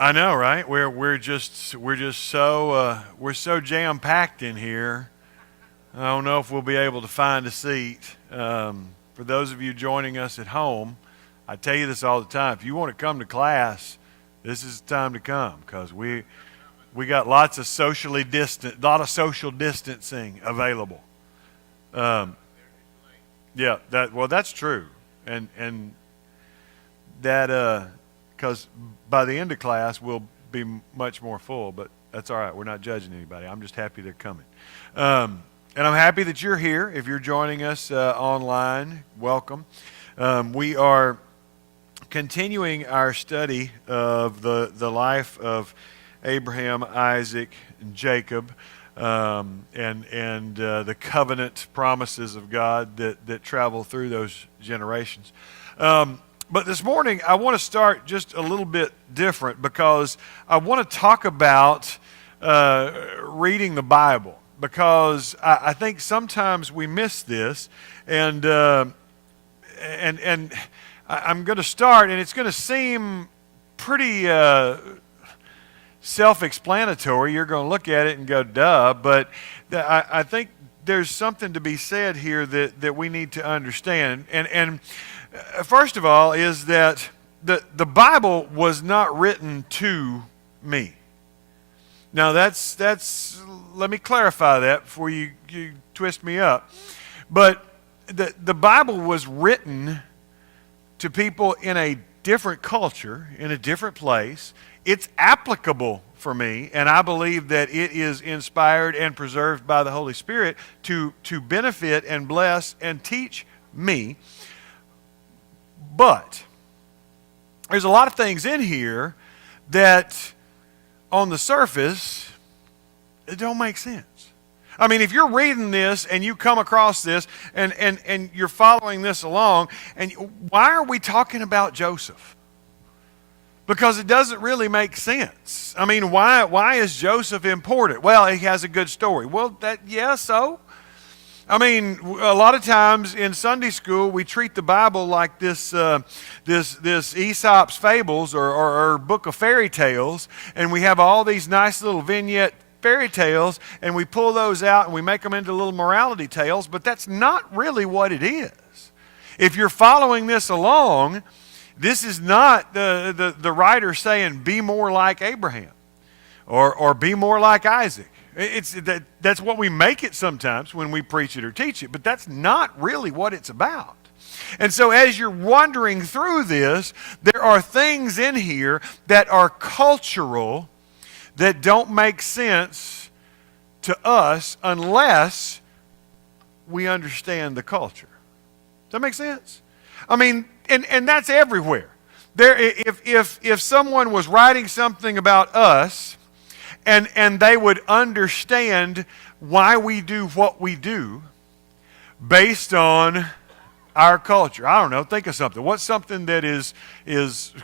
I know, right? We're so jam packed in here. I don't know if we'll be able to find a seat. For those of you joining us at home, I tell you this all the time. If you want to come to class, this is the time to come because we got lot of social distancing available. Yeah, that's true, and that because by the end of class we'll be much more full, but that's all right. We're not judging anybody. I'm just happy they're coming. And I'm happy that you're here. If you're joining us online, welcome. We are continuing our study of the life of Abraham, Isaac, and Jacob, and the covenant promises of God that travel through those generations. But this morning, I want to start just a little bit different because I want to talk about reading the Bible. Because I think sometimes we miss this, and I'm going to start, and it's going to seem pretty self-explanatory. You're going to look at it and go, duh, but I think there's something to be said here that we need to understand. And first of all is that the Bible was not written to me. Now that's let me clarify that before you twist me up. But the Bible was written to people in a different culture, in a different place. It's applicable for me, and I believe that it is inspired and preserved by the Holy Spirit to benefit and bless and teach me. But there's a lot of things in here that on the surface, it don't make sense. I mean, if you're reading this and you come across this and you're following this along, and why are we talking about Joseph? Because it doesn't really make sense. I mean, why is Joseph important? Well, he has a good story. Well, so? I mean, a lot of times in Sunday school, we treat the Bible like this Aesop's fables or book of fairy tales, and we have all these nice little vignette fairy tales, and we pull those out and we make them into little morality tales, but that's not really what it is. If you're following this along, this is not the writer saying, be more like Abraham or be more like Isaac. That's what we make it sometimes when we preach it or teach it, but that's not really what it's about. And so as you're wandering through this, there are things in here that are cultural that don't make sense to us unless we understand the culture. Does that make sense? I mean, and that's everywhere. If someone was writing something about us, and they would understand why we do what we do based on our culture. I don't know, think of something. What's something that is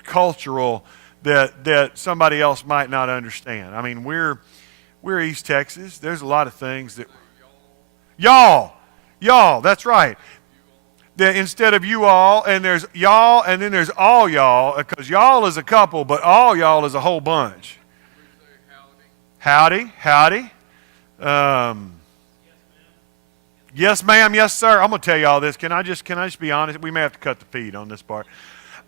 cultural that somebody else might not understand? I mean, we're East Texas. There's a lot of things that... Y'all, that's right. Instead of you all, and there's y'all, and then there's all y'all, because y'all is a couple, but all y'all is a whole bunch. Howdy. Yes, ma'am. Yes, sir. I'm going to tell you all this. Can I just be honest? We may have to cut the feed on this part.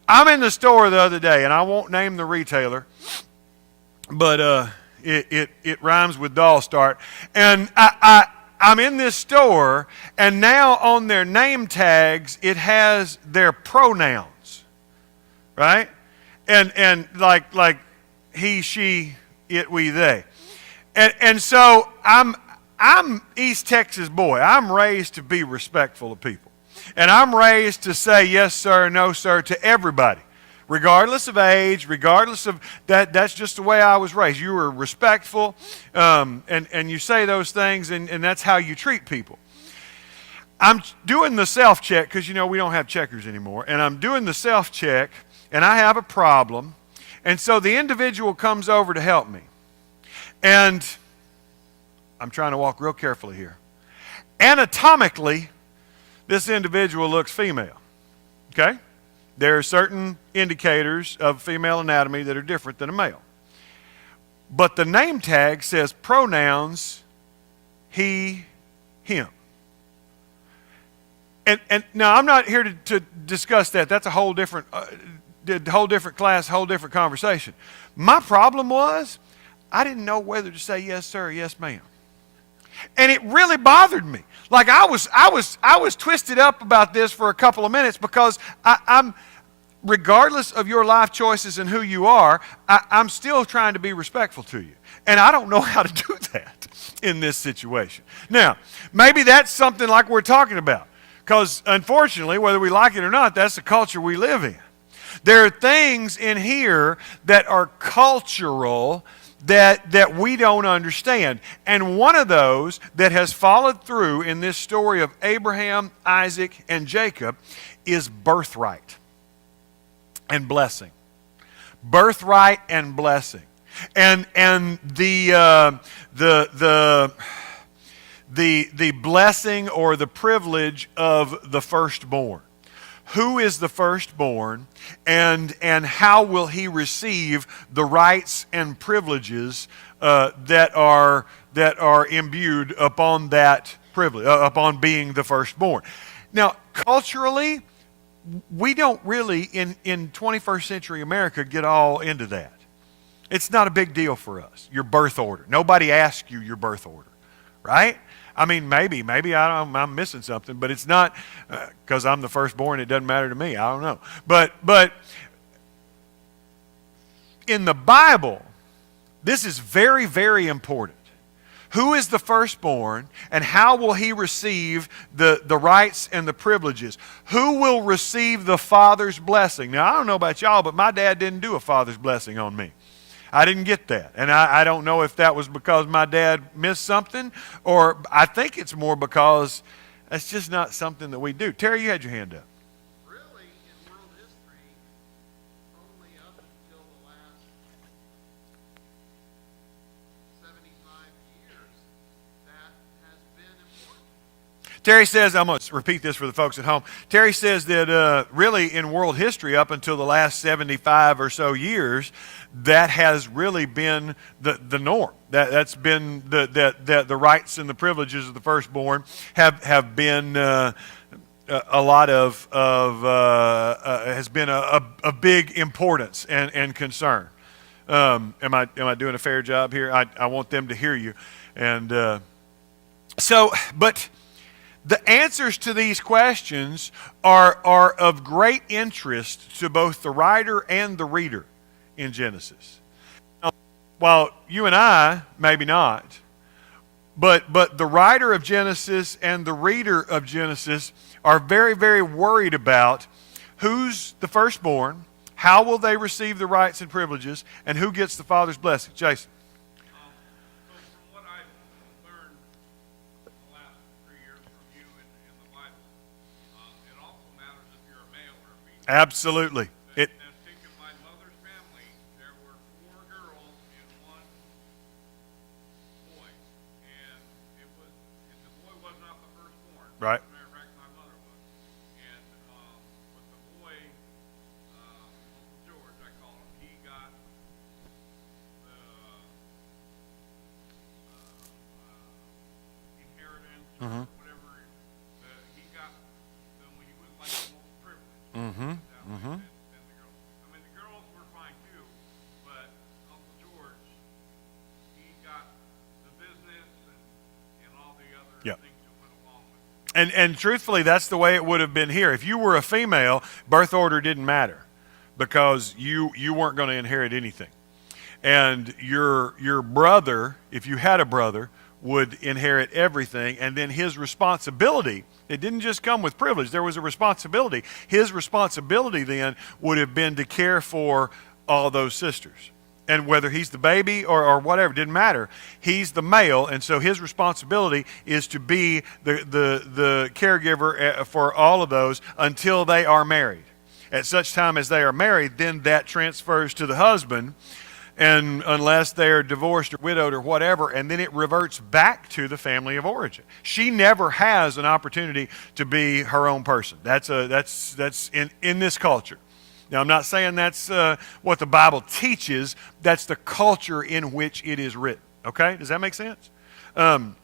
I'm in the store the other day, and I won't name the retailer, but it rhymes with doll start. And I'm in this store, and now on their name tags, it has their pronouns, right? And like he, she, it, we, they. And so I'm East Texas boy. I'm raised to be respectful of people. And I'm raised to say yes, sir, no, sir, to everybody. Regardless of age, regardless of that, that's just the way I was raised. You were respectful, and you say those things, and that's how you treat people. I'm doing the self-check, because, we don't have checkers anymore, and I'm doing the self-check, and I have a problem, and so the individual comes over to help me. And I'm trying to walk real carefully here. Anatomically, this individual looks female, okay? There are certain indicators of female anatomy that are different than a male. but the name tag says pronouns he, him. And now I'm not here to discuss that. That's a whole different class, whole different conversation. My problem was I didn't know whether to say yes, sir, or yes, ma'am. And it really bothered me. Like I was twisted up about this for a couple of minutes because I'm regardless of your life choices and who you are, I'm still trying to be respectful to you. And I don't know how to do that in this situation. Now, maybe that's something like we're talking about. Because unfortunately, whether we like it or not, that's the culture we live in. There are things in here that are cultural that we don't understand. And one of those that has followed through in this story of Abraham, Isaac, and Jacob is birthright and blessing. Birthright and blessing. And the blessing or the privilege of the firstborn. Who is the firstborn, and how will he receive the rights and privileges that are imbued upon that privilege, upon being the firstborn? Now, culturally, we don't really in 21st century America get all into that. It's not a big deal for us. Your birth order. Nobody asks you your birth order, right? I mean, maybe I'm missing something, but it's not because I'm the firstborn. It doesn't matter to me. I don't know. But in the Bible, this is very, very important. Who is the firstborn, and how will he receive the rights and the privileges? Who will receive the father's blessing? Now, I don't know about y'all, but my dad didn't do a father's blessing on me. I didn't get that. And I don't know if that was because my dad missed something, or I think it's more because that's just not something that we do. Terry, you had your hand up. Really, in world history, only up until the last 75 years, that has been important. Terry says, I'm going to repeat this for the folks at home. Terry says that really in world history, up until the last 75 or so years, that has really been the norm. That's been the rights and the privileges of the firstborn have been a lot of has been a big importance and concern. Am I doing a fair job here? I want them to hear you, and but the answers to these questions are of great interest to both the writer and the reader in Genesis. Now, while you and I, maybe not, but the writer of Genesis and the reader of Genesis are very, very worried about who's the firstborn, how will they receive the rights and privileges, and who gets the father's blessing. Jason. So from what I've learned in the last 3 years from you in the Bible, it also matters if you're a male or a female. Absolutely. And thinking my mother's family, there were 4 girls and 1 boy, and the boy was not the firstborn. Right. As a matter of fact, my mother was, and but the boy, Uncle George, I call him, he got the inheritance or whatever. He got he was like the most privileged. Mm-hmm. Than the girls. I mean, the girls were fine too, but Uncle George, he got the business and all the other Yep. things that went along with it. And truthfully, that's the way it would have been here. If you were a female, birth order didn't matter because you weren't going to inherit anything. And your brother, if you had a brother, would inherit everything, and then his responsibility, it didn't just come with privilege, there was a responsibility. His responsibility then would have been to care for all those sisters. And whether he's the baby or whatever, didn't matter. He's the male, and so his responsibility is to be the caregiver for all of those until they are married. At such time as they are married, then that transfers to the husband, and unless they're divorced or widowed or whatever, and then it reverts back to the family of origin. She never has an opportunity to be her own person. That's in this culture. Now, I'm not saying that's what the Bible teaches. That's the culture in which it is written. Okay? Does that make sense? And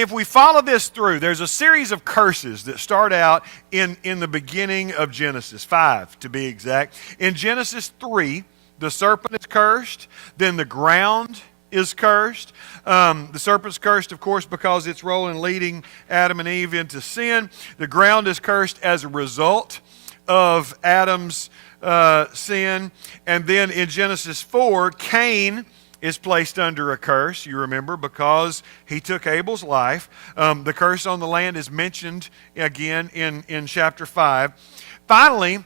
if we follow this through, there's a series of curses that start out in the beginning of Genesis, 5 to be exact. In Genesis 3, the serpent is cursed, then the ground is cursed. The serpent's cursed, of course, because its role in leading Adam and Eve into sin. The ground is cursed as a result of Adam's sin. And then in Genesis 4, Cain is placed under a curse, you remember, because he took Abel's life. The curse on the land is mentioned again in chapter 5. Finally,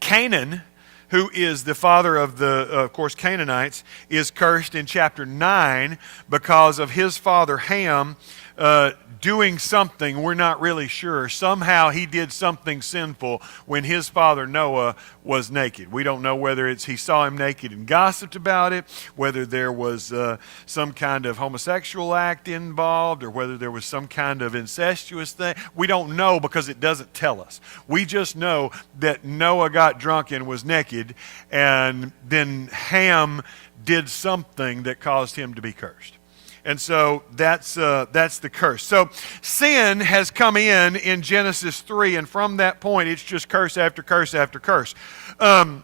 Canaan, who is the father of the, of course, Canaanites, is cursed in chapter 9 because of his father Ham doing something, we're not really sure. Somehow he did something sinful when his father Noah was naked. We don't know whether it's he saw him naked and gossiped about it, whether there was some kind of homosexual act involved, or whether there was some kind of incestuous thing. We don't know because it doesn't tell us. We just know that Noah got drunk and was naked, and then Ham did something that caused him to be cursed. And so that's the curse. So sin has come in Genesis 3, and from that point, it's just curse after curse after curse. And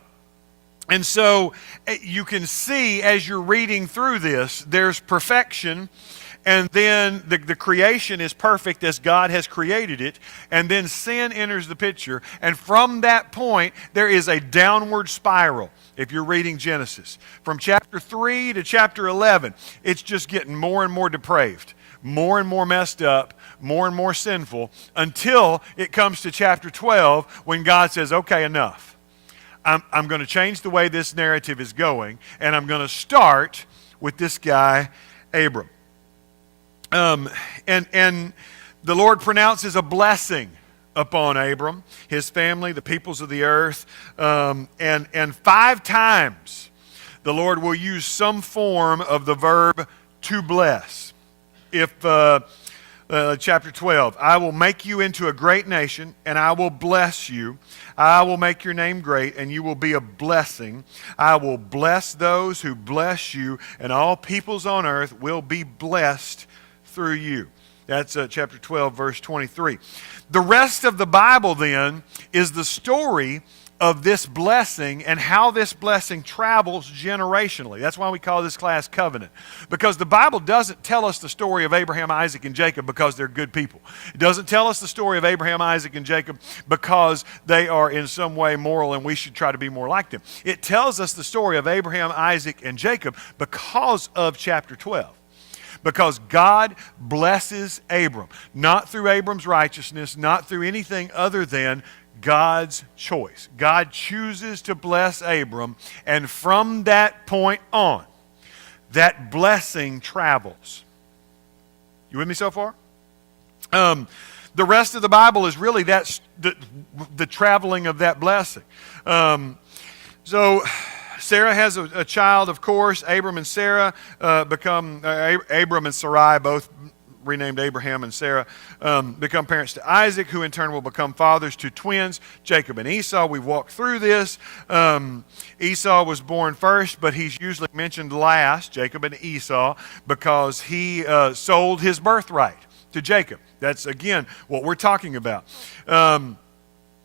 so you can see as you're reading through this, there's perfection, and then the creation is perfect as God has created it, and then sin enters the picture, and from that point, there is a downward spiral. If you're reading Genesis, from chapter 3 to chapter 11, it's just getting more and more depraved, more and more messed up, more and more sinful, until it comes to chapter 12 when God says, okay, enough. I'm going to change the way this narrative is going, and I'm going to start with this guy, Abram. And the Lord pronounces a blessing upon Abram, his family, the peoples of the earth, and 5 times the Lord will use some form of the verb to bless. If chapter 12, I will make you into a great nation, and I will bless you. I will make your name great, and you will be a blessing. I will bless those who bless you, and all peoples on earth will be blessed through you. That's chapter 12, verse 23. The rest of the Bible, then, is the story of this blessing and how this blessing travels generationally. That's why we call this class Covenant. Because the Bible doesn't tell us the story of Abraham, Isaac, and Jacob because they're good people. It doesn't tell us the story of Abraham, Isaac, and Jacob because they are in some way moral and we should try to be more like them. It tells us the story of Abraham, Isaac, and Jacob because of chapter 12. Because God blesses Abram, not through Abram's righteousness, not through anything other than God's choice. God chooses to bless Abram, and from that point on, that blessing travels. You with me so far? The rest of the Bible is really that's the traveling of that blessing. So Sarah has a child, of course. Abram and Sarah Abram and Sarai, both renamed Abraham and Sarah, become parents to Isaac, who in turn will become fathers to twins, Jacob and Esau. We've walked through this. Esau was born first, but he's usually mentioned last, Jacob and Esau, because he sold his birthright to Jacob. That's, again, what we're talking about.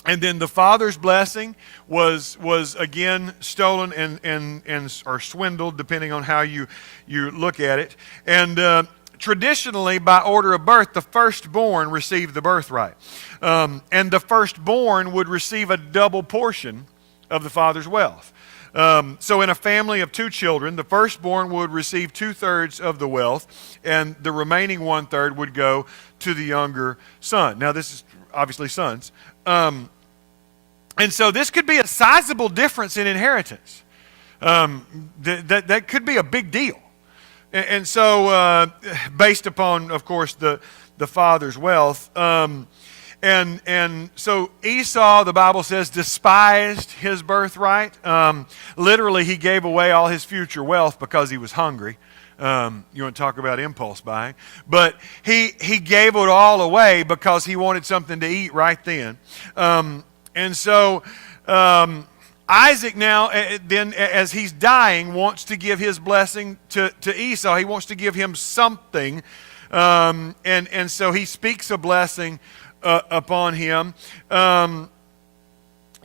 And then the father's blessing was again stolen and or swindled, depending on how you look at it. And traditionally, by order of birth, the firstborn received the birthright. And the firstborn would receive a double portion of the father's wealth. So in a family of 2 children, the firstborn would receive 2/3 of the wealth, and the remaining 1/3 would go to the younger son. Now, this is obviously sons. And so this could be a sizable difference in inheritance. That could be a big deal. And so based upon, of course, the father's wealth. And so Esau, the Bible says, despised his birthright. Literally, he gave away all his future wealth because he was hungry. You want to talk about impulse buying. But he gave it all away because he wanted something to eat right then. And so Isaac now, then as he's dying, wants to give his blessing to Esau. He wants to give him something. And so he speaks a blessing upon him.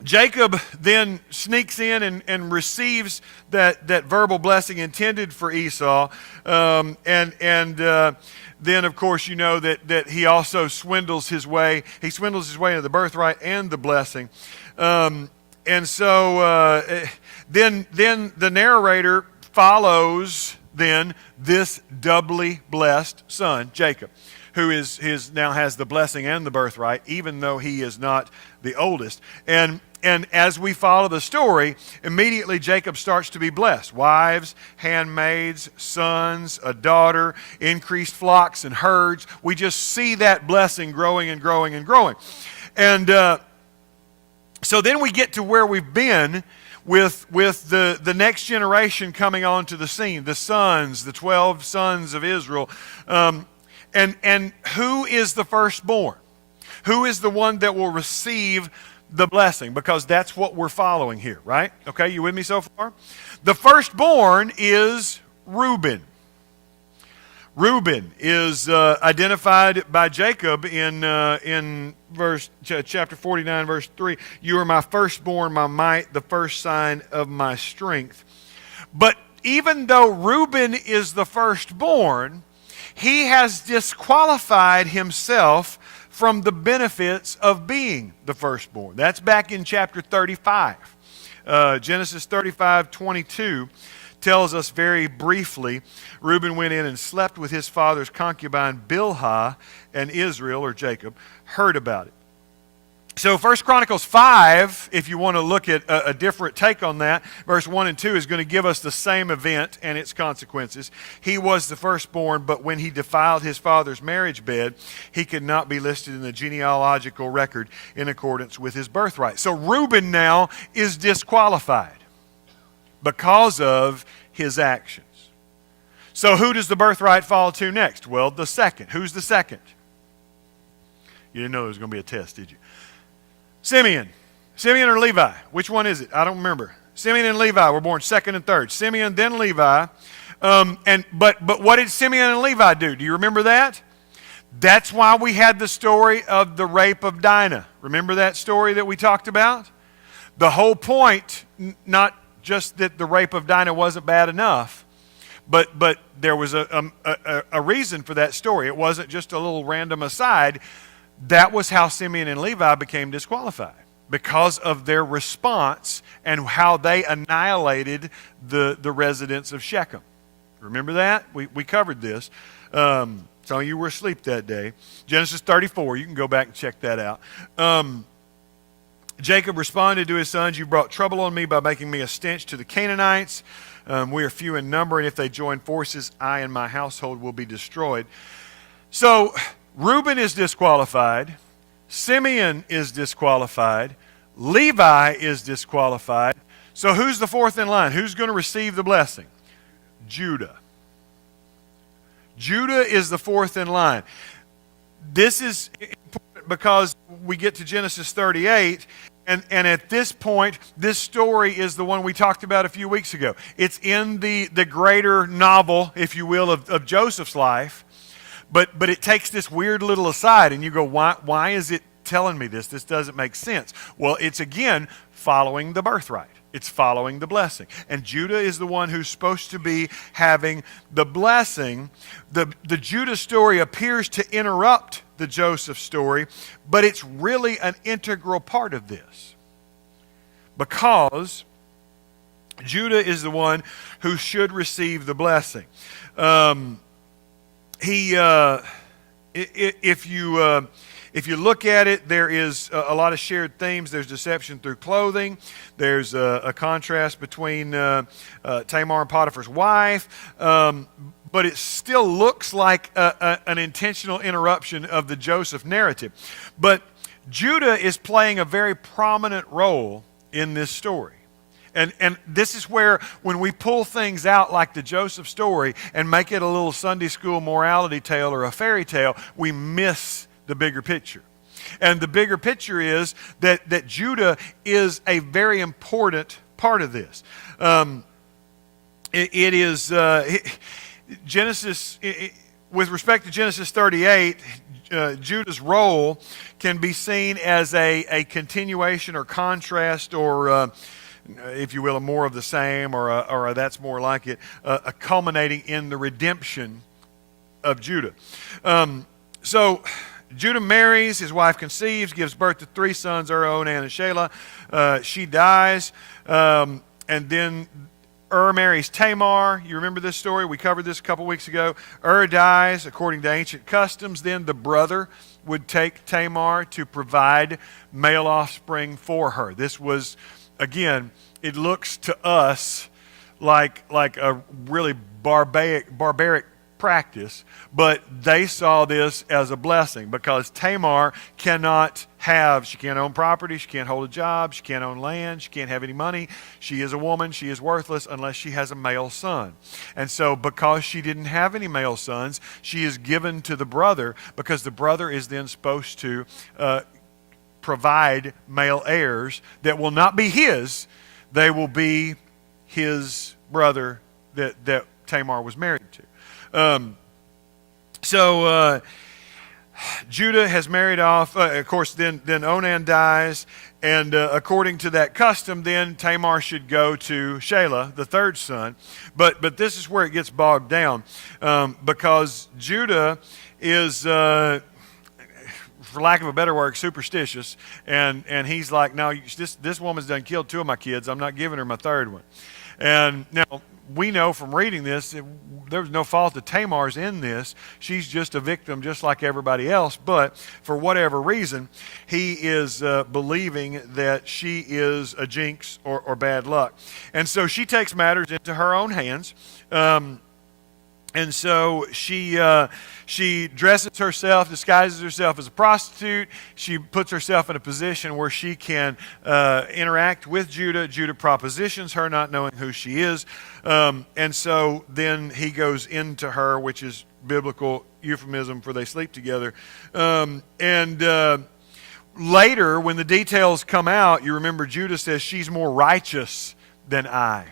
Jacob then sneaks in and receives that verbal blessing intended for Esau. Then, of course, you know that he also swindles his way. He swindles his way into the birthright and the blessing. Then the narrator follows then this doubly blessed son, Jacob, who now has the blessing and the birthright, even though he is not the oldest. And as we follow the story, immediately Jacob starts to be blessed. Wives, handmaids, sons, a daughter, increased flocks and herds. We just see that blessing growing and growing and growing. And so then we get to where we've been with the next generation coming onto the scene, the sons, the 12 sons of Israel. And who is the firstborn? Who is the one that will receive the blessing? Because that's what we're following here, right? Okay, you with me so far? The firstborn is Reuben. Reuben is identified by Jacob in chapter 49, verse 3. You are my firstborn, my might, the first sign of my strength. But even though Reuben is the firstborn, he has disqualified himself from the benefits of being the firstborn. That's back in chapter 35. Genesis 35:22 tells us very briefly, Reuben went in and slept with his father's concubine Bilhah, and Israel, or Jacob, heard about it. So 1 Chronicles 5, if you want to look at a different take on that, verse 1 and 2 is going to give us the same event and its consequences. He was the firstborn, but when he defiled his father's marriage bed, he could not be listed in the genealogical record in accordance with his birthright. So Reuben now is disqualified because of his actions. So who does the birthright fall to next? Well, the second. Who's the second? You didn't know there was going to be a test, did you? Simeon or Levi? Which one is it? I don't remember. Simeon and Levi were born second and third. Simeon, then Levi. But what did Simeon and Levi do? Do you remember that? That's why we had the story of the rape of Dinah. Remember that story that we talked about? The whole point, not just that the rape of Dinah wasn't bad enough, but there was a reason for that story. It wasn't just a little random aside. That was how Simeon and Levi became disqualified, because of their response and how they annihilated the residents of Shechem. Remember that? We covered this. Some of you were asleep that day. Genesis 34, you can go back and check that out. Jacob responded to his sons, "You brought trouble on me by making me a stench to the Canaanites. We are few in number, and if they join forces, I and my household will be destroyed." So Reuben is disqualified. Simeon is disqualified. Levi is disqualified. So who's the fourth in line? Who's going to receive the blessing? Judah. Judah is the fourth in line. This is important because we get to Genesis 38, and at this point, this story is the one we talked about a few weeks ago. It's in the greater novel, if you will, of Joseph's life. But it takes this weird little aside, and you go, why is it telling me this? This doesn't make sense. Well, it's again following the birthright. It's following the blessing. And Judah is the one who's supposed to be having the blessing. The Judah story appears to interrupt the Joseph story, but it's really an integral part of this, because Judah is the one who should receive the blessing. If you look at it, there is a lot of shared themes. There's deception through clothing. There's a contrast between Tamar and Potiphar's wife. But it still looks like an intentional interruption of the Joseph narrative. But Judah is playing a very prominent role in this story. And this is where, when we pull things out like the Joseph story and make it a little Sunday school morality tale or a fairy tale, we miss the bigger picture. And the bigger picture is that Judah is a very important part of this. It is Genesis, with respect to Genesis 38, Judah's role can be seen as a continuation or contrast or, if you will, a more of the same or a that's more like it, a culminating in the redemption of Judah. So Judah marries, his wife conceives, gives birth to 3 sons, Onan, and Shelah. She dies, and then marries Tamar. You remember this story? We covered this a couple weeks ago. Dies according to ancient customs. Then the brother would take Tamar to provide male offspring for her. This was, again, it looks to us like a really barbaric practice, but they saw this as a blessing because Tamar she can't own property, she can't hold a job, she can't own land, she can't have any money. She is a woman, she is worthless unless she has a male son. And so because she didn't have any male sons, she is given to the brother because the brother is then supposed to provide male heirs that will not be his, they will be his brother that Tamar was married to. Judah has married off, of course, then Onan dies, and according to that custom, then Tamar should go to Shelah, the 3rd son. But this is where it gets bogged down, because Judah is, for lack of a better word, superstitious, and he's like, no, this woman's done killed 2 of my kids, I'm not giving her my 3rd one. And now, we know from reading this, there was no fault of Tamar's in this. She's just a victim just like everybody else. But for whatever reason, he is believing that she is a jinx or bad luck. And so she takes matters into her own hands. And so she dresses herself, disguises herself as a prostitute. She puts herself in a position where she can interact with Judah. Judah propositions her, not knowing who she is. And so then he goes into her, which is biblical euphemism for they sleep together. Later, when the details come out, you remember Judah says, she's more righteous than I.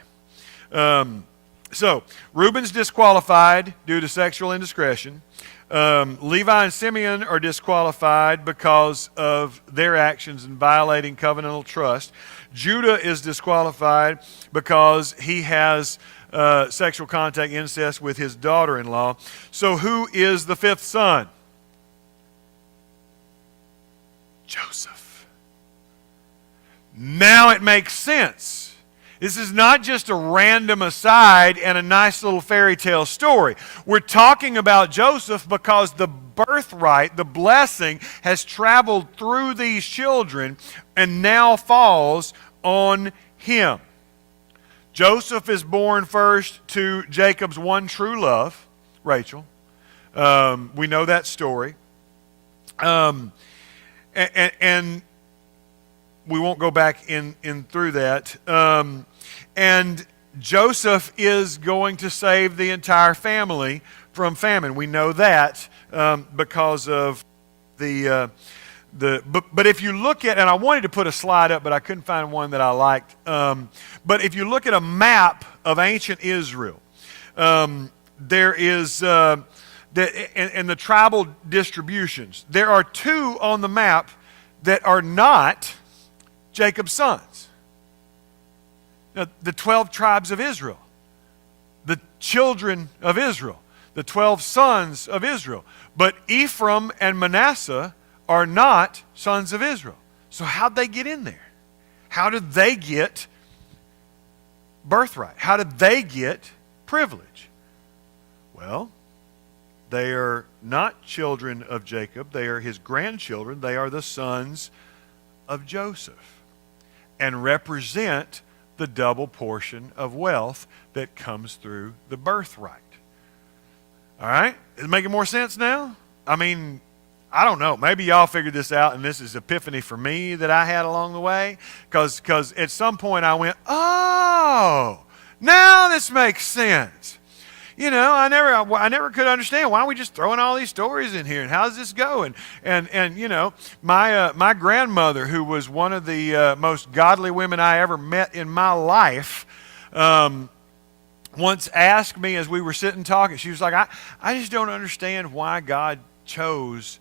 So, Reuben's disqualified due to sexual indiscretion. Levi and Simeon are disqualified because of their actions in violating covenantal trust. Judah is disqualified because he has sexual contact, incest with his daughter-in-law. So, who is the 5th son? Joseph. Now it makes sense. This is not just a random aside and a nice little fairy tale story. We're talking about Joseph because the birthright, the blessing, has traveled through these children and now falls on him. Joseph is born first to Jacob's one true love, Rachel. We know that story. And we won't go back in through that. And Joseph is going to save the entire family from famine. We know that because of but if you look at, and I wanted to put a slide up, but I couldn't find one that I liked. But if you look at a map of ancient Israel, there is, and the tribal distributions, there are 2 on the map that are not Jacob's sons. Now, the 12 tribes of Israel, the children of Israel, the 12 sons of Israel. But Ephraim and Manasseh are not sons of Israel. So how'd they get in there? How did they get birthright? How did they get privilege? Well, they are not children of Jacob. They are his grandchildren. They are the sons of Joseph and represent the double portion of wealth that comes through the birthright. All right? Is it making more sense now? I mean, I don't know. Maybe y'all figured this out, and this is epiphany for me that I had along the way. Because at some point I went, oh, now this makes sense. I never could understand why are we just throwing all these stories in here, and how does this go? And my grandmother, who was one of the most godly women I ever met in my life, once asked me as we were sitting talking, she was like, I just don't understand why God chose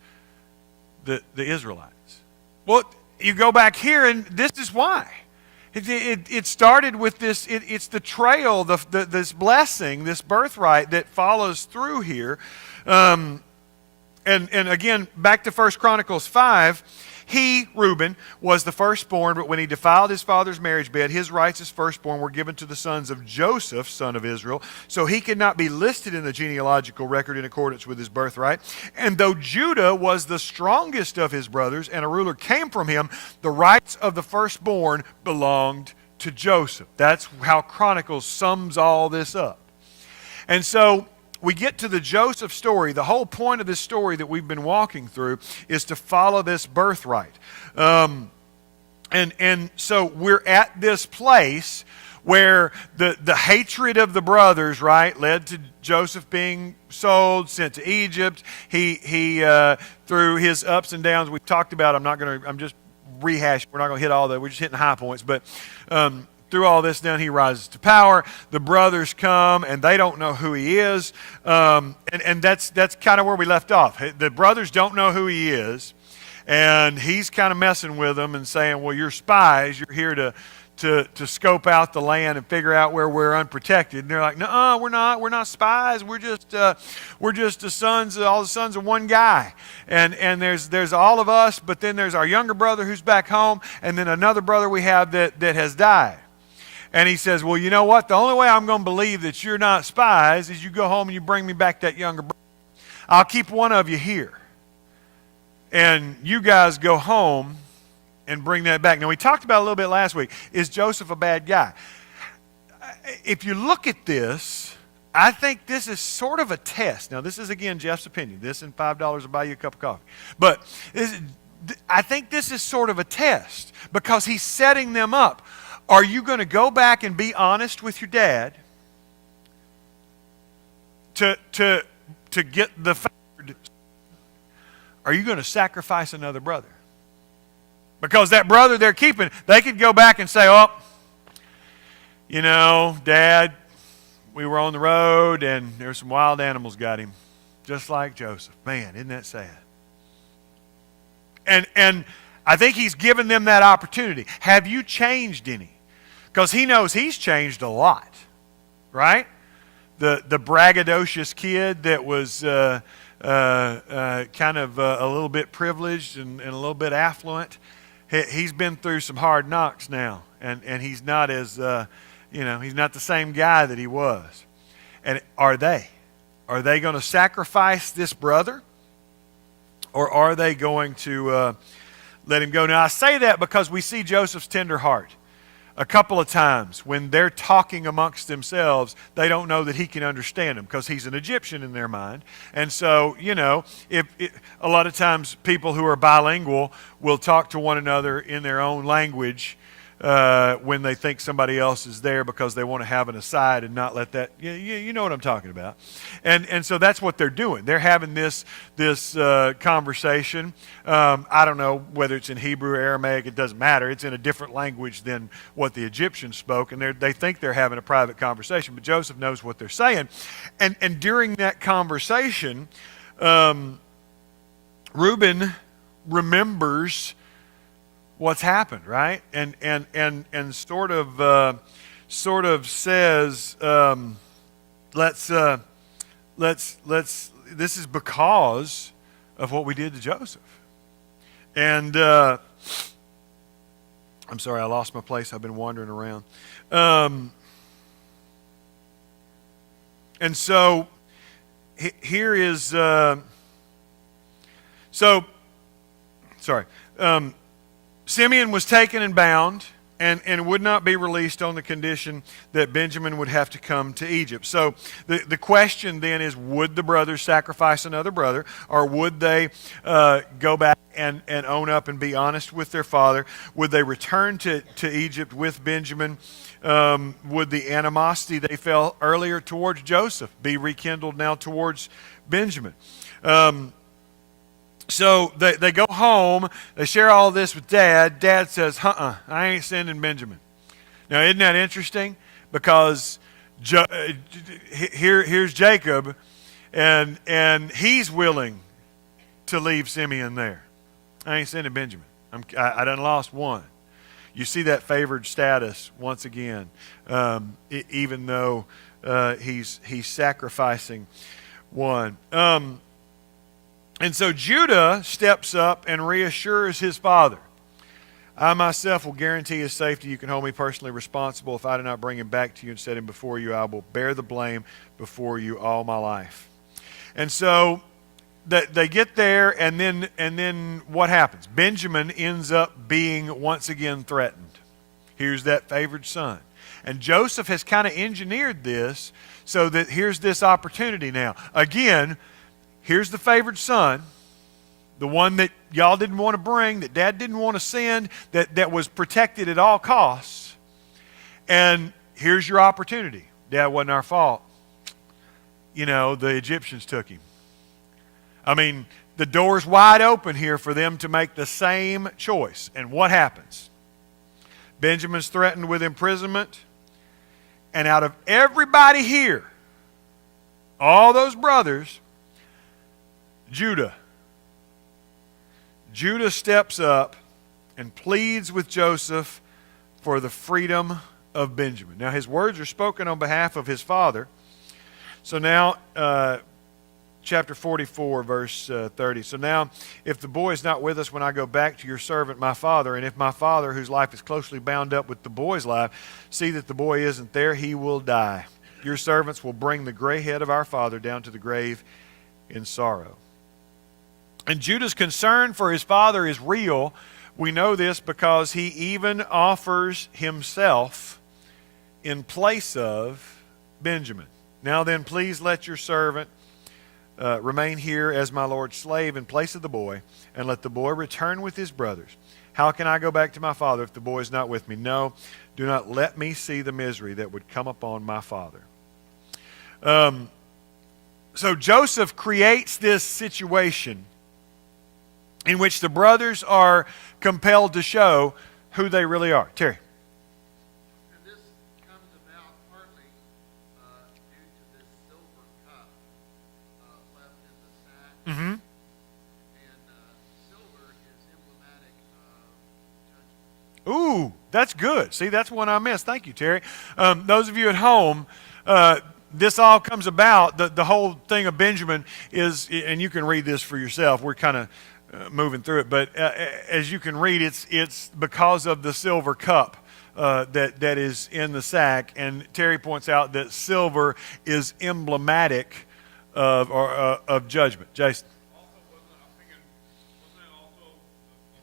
the Israelites. Well, you go back here, and this is why. It started with this. It's the trail, this blessing, this birthright that follows through here. And again, back to 1 Chronicles 5. He, Reuben, was the firstborn, but when he defiled his father's marriage bed, his rights as firstborn were given to the sons of Joseph, son of Israel, so he could not be listed in the genealogical record in accordance with his birthright. And though Judah was the strongest of his brothers, and a ruler came from him, the rights of the firstborn belonged to Joseph. That's how Chronicles sums all this up. And so we get to the Joseph story. The whole point of this story that we've been walking through is to follow this birthright. And so we're at this place where the hatred of the brothers, right, led to Joseph being sold, sent to Egypt. He through his ups and downs we talked about. I'm just rehashing. We're not going to hit all that. We're just hitting high points. But through all this, then he rises to power. The brothers come, and they don't know who he is. And that's kind of where we left off. The brothers don't know who he is, and he's kind of messing with them and saying, well, you're spies. You're here to scope out the land and figure out where we're unprotected. And they're like, no, we're not. We're not spies. We're just the sons, all the sons of one guy. And there's all of us, but then there's our younger brother who's back home, and then another brother we have that has died. And he says, well, you know what? The only way I'm going to believe that you're not spies is you go home and you bring me back that younger brother. I'll keep one of you here. And you guys go home and bring that back. Now, we talked about a little bit last week. Is Joseph a bad guy? If you look at this, I think this is sort of a test. Now, this is, again, Jeff's opinion. This and $5 will buy you a cup of coffee. But I think this is sort of a test because he's setting them up. Are you going to go back and be honest with your dad to get the favored? Are you going to sacrifice another brother? Because that brother they're keeping, they could go back and say, oh, Dad, we were on the road and there were some wild animals got him, just like Joseph. Man, isn't that sad? And I think he's given them that opportunity. Have you changed any? Because he knows he's changed a lot, right? The braggadocious kid that was kind of a little bit privileged and a little bit affluent, he's been through some hard knocks now, and he's not as he's not the same guy that he was. And are they going to sacrifice this brother, or are they going to let him go? Now I say that because we see Joseph's tender heart. A couple of times when they're talking amongst themselves, they don't know that he can understand them because he's an Egyptian in their mind. And so, if a lot of times people who are bilingual will talk to one another in their own language when they think somebody else is there because they want to have an aside and not let that, you know what I'm talking about. And so that's what they're doing. They're having this conversation. I don't know whether it's in Hebrew or Aramaic. It doesn't matter. It's in a different language than what the Egyptians spoke, and they think they're having a private conversation, but Joseph knows what they're saying. And during that conversation, Reuben remembers what's happened, right? And sort of says, let's this is because of what we did to Joseph. And I'm sorry, I lost my place. I've been wandering around. And so here is Simeon was taken and bound and would not be released on the condition that Benjamin would have to come to Egypt. So the question then is, would the brothers sacrifice another brother, or would they go back and own up and be honest with their father? Would they return to Egypt with Benjamin? Would the animosity they felt earlier towards Joseph be rekindled now towards Benjamin? So they go home, they share all this with Dad. Dad says, I ain't sending Benjamin. Now, isn't that interesting? Because here's Jacob, and he's willing to leave Simeon there. I ain't sending Benjamin. I done lost one. You see that favored status once again, even though he's sacrificing one. And so Judah steps up and reassures his father. I myself will guarantee his safety. You can hold me personally responsible. If I do not bring him back to you and set him before you, I will bear the blame before you all my life. And so they get there, and then what happens? Benjamin ends up being once again threatened. Here's that favored son. And Joseph has kind of engineered this so that here's this opportunity now. Again, here's the favored son, the one that y'all didn't want to bring, that Dad didn't want to send, that was protected at all costs. And here's your opportunity. Dad, wasn't our fault. The Egyptians took him. I mean, the door's wide open here for them to make the same choice. And what happens? Benjamin's threatened with imprisonment. And out of everybody here, all those brothers, Judah steps up and pleads with Joseph for the freedom of Benjamin. Now, his words are spoken on behalf of his father. So now, chapter 44, verse 30. So now, if the boy is not with us when I go back to your servant, my father, and if my father, whose life is closely bound up with the boy's life, see that the boy isn't there, he will die. Your servants will bring the gray head of our father down to the grave in sorrow. And Judah's concern for his father is real. We know this because he even offers himself in place of Benjamin. Now then, please let your servant remain here as my Lord's slave in place of the boy, and let the boy return with his brothers. How can I go back to my father if the boy is not with me? No, do not let me see the misery that would come upon my father. So Joseph creates this situation in which the brothers are compelled to show who they really are. Terry. And this comes about partly due to this silver cup left in the sack. Mm-hmm. And silver is emblematic of judgment. Ooh, that's good. See, that's one I missed. Thank you, Terry. Those of you at home, this all comes about. The whole thing of Benjamin is, and you can read this for yourself. We're kind of moving through it, but as you can read, it's because of the silver cup that is in the sack. And Terry points out that silver is emblematic of judgment. Jason. Also, wasn't it also the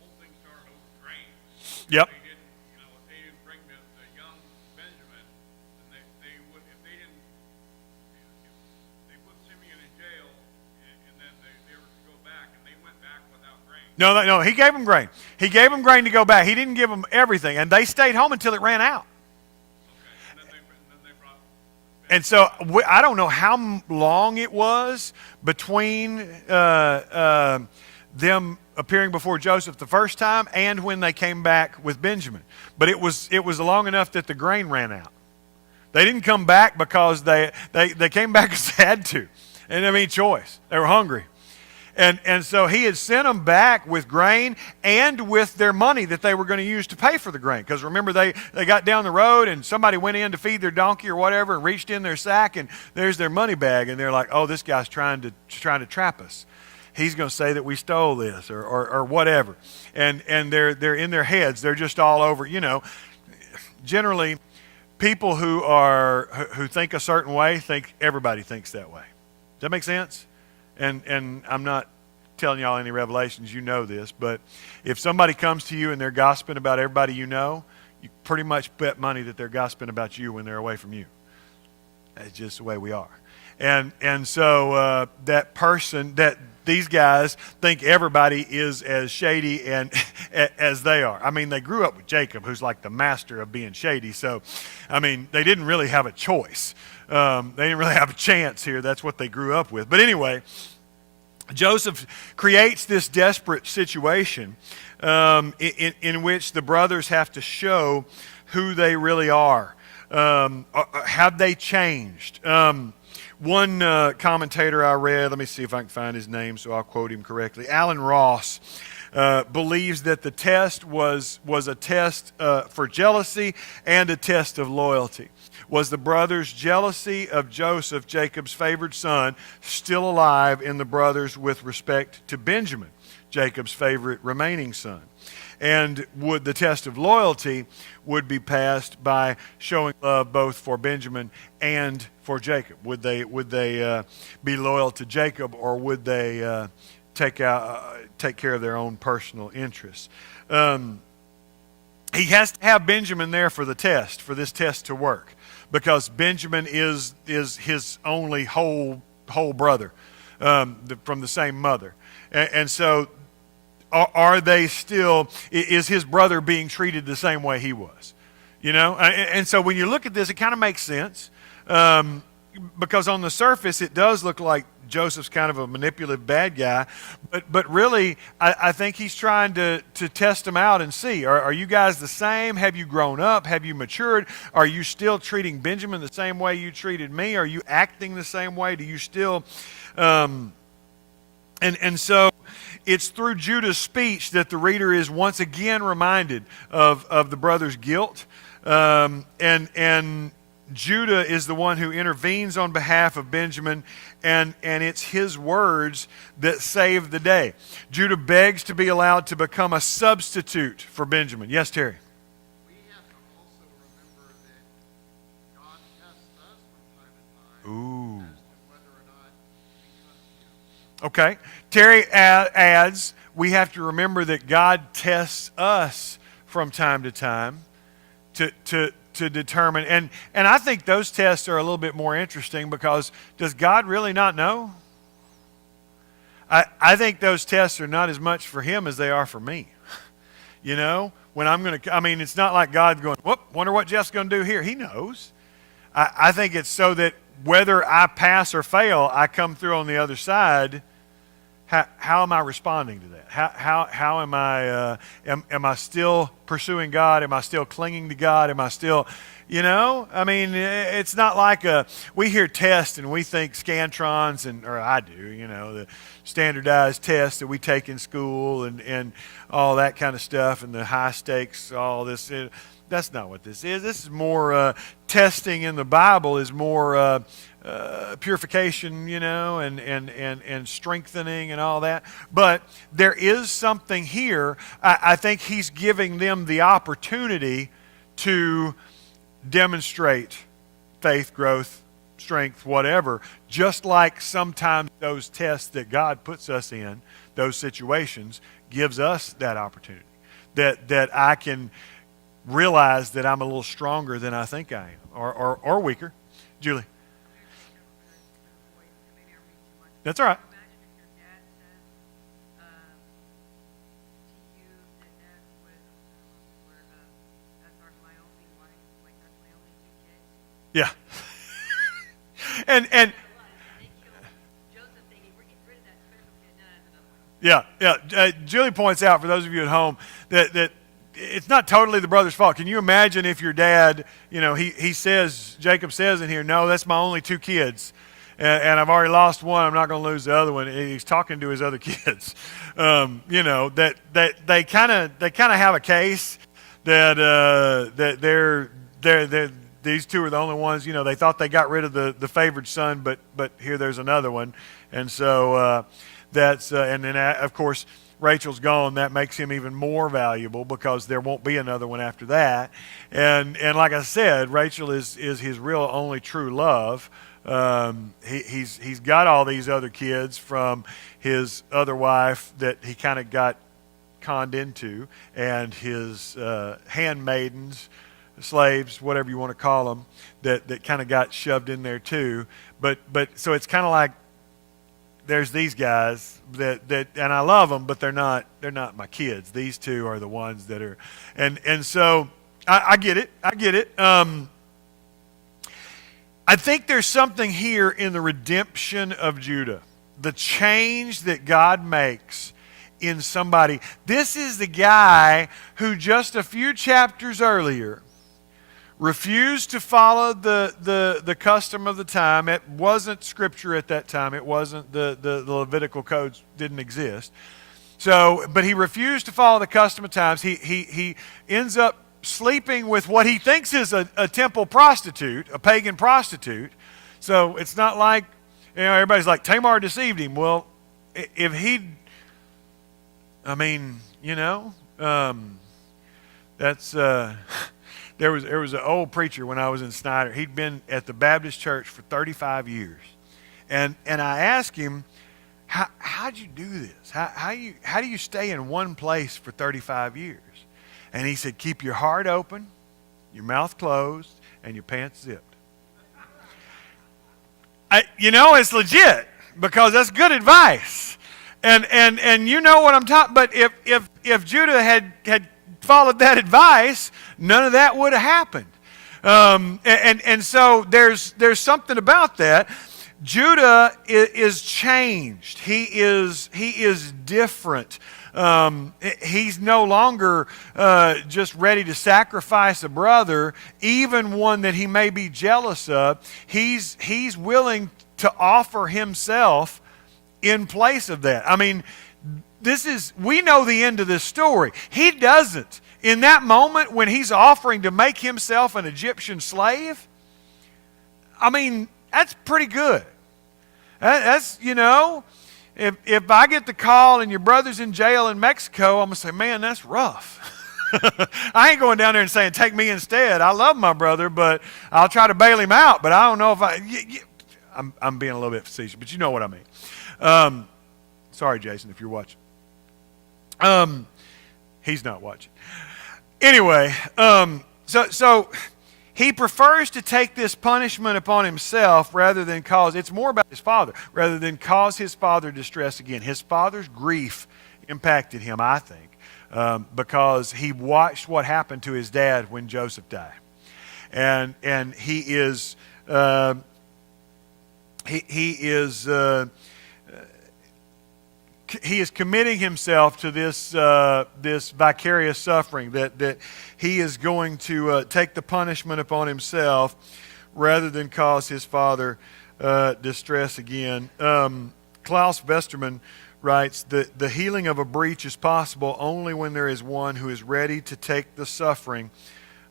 whole thing started over grain? Yep. They didn't bring the young Benjamin, and they would, if they didn't, they put Simeon in jail, and then they were to go back, and they went back without grain. No, he gave them grain. He gave them grain to go back. He didn't give them everything, and they stayed home until it ran out. Okay, and then they brought. And so I don't know how long it was between them appearing before Joseph the first time and when they came back with Benjamin. But it was long enough that the grain ran out. They didn't come back because they came back because they had to. They didn't have any choice. They were hungry. And so he had sent them back with grain and with their money that they were going to use to pay for the grain. Because remember, they got down the road and somebody went in to feed their donkey or whatever and reached in their sack and there's their money bag. And they're like, oh, this guy's trying to trap us. He's going to say that we stole this or whatever. And they're in their heads. They're just all over, Generally, people who think a certain way think everybody thinks that way. Does that make sense? And I'm not telling y'all any revelations, you know this, but if somebody comes to you and they're gossiping about everybody you know, you pretty much bet money that they're gossiping about you when they're away from you. That's just the way we are. And so that these guys think everybody is as shady and as they are. I mean, they grew up with Jacob, who's like the master of being shady. So, I mean, they didn't really have a choice. They didn't really have a chance here. That's what they grew up with. But anyway, Joseph creates this desperate situation in which the brothers have to show who they really are. Have they changed? One commentator I read, let me see if I can find his name so I'll quote him correctly. Alan Ross believes that the test was a test for jealousy and a test of loyalty. Was the brothers' jealousy of Joseph, Jacob's favored son, still alive in the brothers with respect to Benjamin, Jacob's favorite remaining son? And would the test of loyalty would be passed by showing love both for Benjamin and for Jacob? Would they be loyal to Jacob, or would they take care of their own personal interests? He has to have Benjamin there for the test, for this test to work, because Benjamin is his only whole brother from the same mother, and so. Are they still, is his brother being treated the same way he was? You know? And so when you look at this, it kind of makes sense. Because on the surface, it does look like Joseph's kind of a manipulative bad guy. But really, I think he's trying to test them out and see. Are you guys the same? Have you grown up? Have you matured? Are you still treating Benjamin the same way you treated me? Are you acting the same way? Do you still... And so it's through Judah's speech that the reader is once again reminded of the brothers' guilt. And Judah is the one who intervenes on behalf of Benjamin, and it's his words that save the day. Judah begs to be allowed to become a substitute for Benjamin. Yes, Terry? We have to also remember that God tests us from time to time Ooh. as to whether or not we trust Him. Okay. Terry adds, we have to remember that God tests us from time to time to determine. And I think those tests are a little bit more interesting, because does God really not know? I think those tests are not as much for him as they are for me. You know, when it's not like God going, whoop, wonder what Jeff's going to do here. He knows. I think it's so that whether I pass or fail, I come through on the other side. How am I responding to that? How am I? Am I still pursuing God? Am I still clinging to God? Am I still, I mean, it's not like we hear test and we think scantrons or I do, the standardized tests that we take in school and all that kind of stuff, and the high stakes, all this. That's not what this is. This is more testing in the Bible is more purification, and strengthening and all that. But there is something here. I think he's giving them the opportunity to demonstrate faith, growth, strength, whatever, just like sometimes those tests that God puts us in, those situations, gives us that opportunity. That I can realize that I'm a little stronger than I think I am, or weaker. Julie. That's all right. Imagine if your dad said to you that dad that's my only wife, like that's my only two kids. Yeah. and Joseph thinking, we're getting rid of that special kid. No, that's another one. yeah. Julie points out, for those of you at home, that it's not totally the brother's fault. Can you imagine if your dad, Jacob says in here, no, that's my only two kids. And I've already lost one. I'm not going to lose the other one. He's talking to his other kids. That they kind of have a case that they're these two are the only ones. They thought they got rid of the favored son, but here there's another one, and so that's and then of course Rachel's gone. That makes him even more valuable because there won't be another one after that. And like I said, Rachel is his real only true love. He's got all these other kids from his other wife that he kind of got conned into, and his handmaidens, slaves, whatever you want to call them, that kind of got shoved in there too. But so it's kind of like there's these guys that and I love them, but they're not my kids. These two are the ones that are, and so I get it. I think there's something here in the redemption of Judah, the change that God makes in somebody. This is the guy who just a few chapters earlier refused to follow the custom of the time. It wasn't Scripture at that time. It wasn't the Levitical codes didn't exist. So, but he refused to follow the custom of times. He ends up sleeping with what he thinks is a temple prostitute, a pagan prostitute. So it's not like, everybody's like, Tamar deceived him. Well, if he'd, that's, there was an old preacher when I was in Snyder. He'd been at the Baptist church for 35 years. And I asked him, how'd you do this? How do you stay in one place for 35 years? And he said, keep your heart open, your mouth closed, and your pants zipped. It's legit, because that's good advice. And you know what I'm talking. But if Judah had followed that advice, none of that would have happened. And so there's something about that. Judah is changed. He is different. He's no longer just ready to sacrifice a brother, even one that he may be jealous of. He's willing to offer himself in place of that. We know the end of this story. He doesn't. In that moment when he's offering to make himself an Egyptian slave, that's pretty good. That's, if I get the call and your brother's in jail in Mexico, I'm going to say, man, that's rough. I ain't going down there and saying, take me instead. I love my brother, but I'll try to bail him out. But I don't know if I'm being a little bit facetious, but you know what I mean. Sorry, Jason, if you're watching. He's not watching. Anyway, so he prefers to take this punishment upon himself rather than cause, it's more about his father, rather than cause his father distress again. His father's grief impacted him, I think, because he watched what happened to his dad when Joseph died. And he is committing himself to this vicarious suffering, that he is going to take the punishment upon himself rather than cause his father distress again. Klaus Westermann writes that the healing of a breach is possible only when there is one who is ready to take the suffering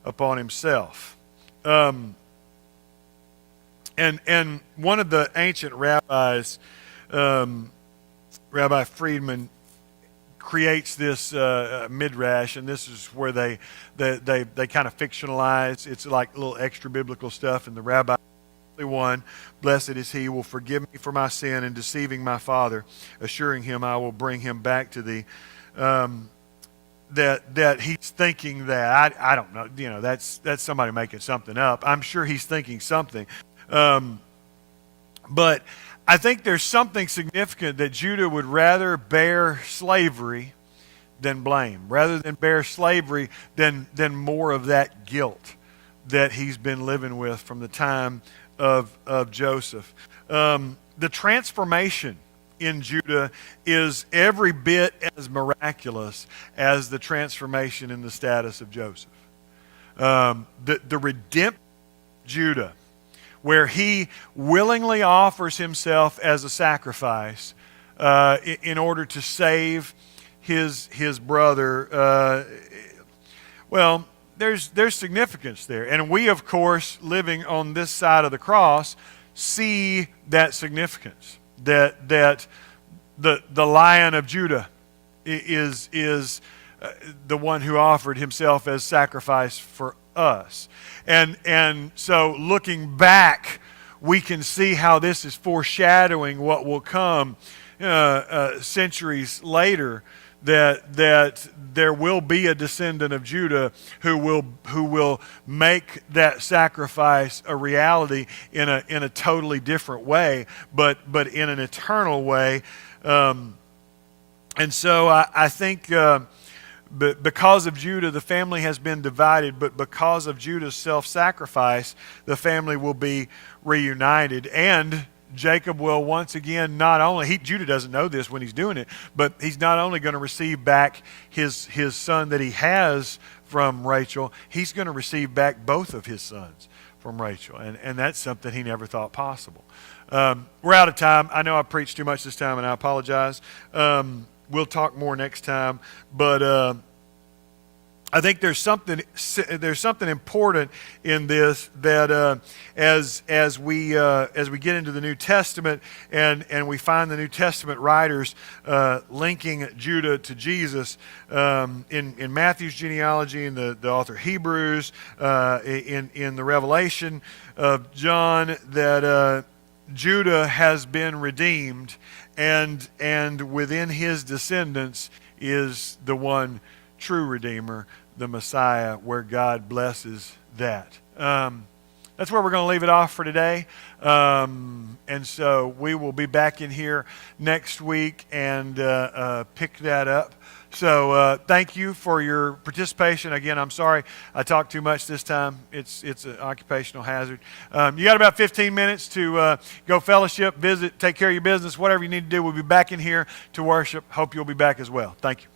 upon himself. And one of the ancient rabbis, Rabbi Friedman, creates this midrash, and this is where they kind of fictionalize. It's like little extra biblical stuff. And the rabbi, one, blessed is he, will forgive me for my sin in deceiving my father, assuring him I will bring him back to thee. That he's thinking that I don't know. That's somebody making something up. I'm sure he's thinking something, but I think there's something significant that Judah would rather bear slavery than blame, rather than bear slavery than more of that guilt that he's been living with from the time of Joseph. The transformation in Judah is every bit as miraculous as the transformation in the status of Joseph. The redemption of Judah, where he willingly offers himself as a sacrifice in order to save his brother. There's significance there. And we, of course, living on this side of the cross, see that significance. That the Lion of Judah is the one who offered himself as sacrifice for us. And so looking back, we can see how this is foreshadowing what will come centuries later, that there will be a descendant of Judah who will make that sacrifice a reality in a totally different way, but in an eternal way. And so I think because of Judah, the family has been divided, but because of Judah's self-sacrifice, the family will be reunited. And Jacob will once again Judah doesn't know this when he's doing it, but he's not only going to receive back his son that he has from Rachel, he's going to receive back both of his sons from Rachel. And that's something he never thought possible. We're out of time. I know I preached too much this time, and I apologize. We'll talk more next time, but I think there's something important in this that as we get into the New Testament and we find the New Testament writers linking Judah to Jesus in Matthew's genealogy, in the author Hebrews, in the Revelation of John, that Judah has been redeemed, and within his descendants is the one true Redeemer, the Messiah, where God blesses that. That's where we're going to leave it off for today. And so we will be back in here next week and pick that up. So thank you for your participation. Again, I'm sorry I talked too much this time. It's an occupational hazard. You got about 15 minutes to go fellowship, visit, take care of your business, whatever you need to do. We'll be back in here to worship. Hope you'll be back as well. Thank you.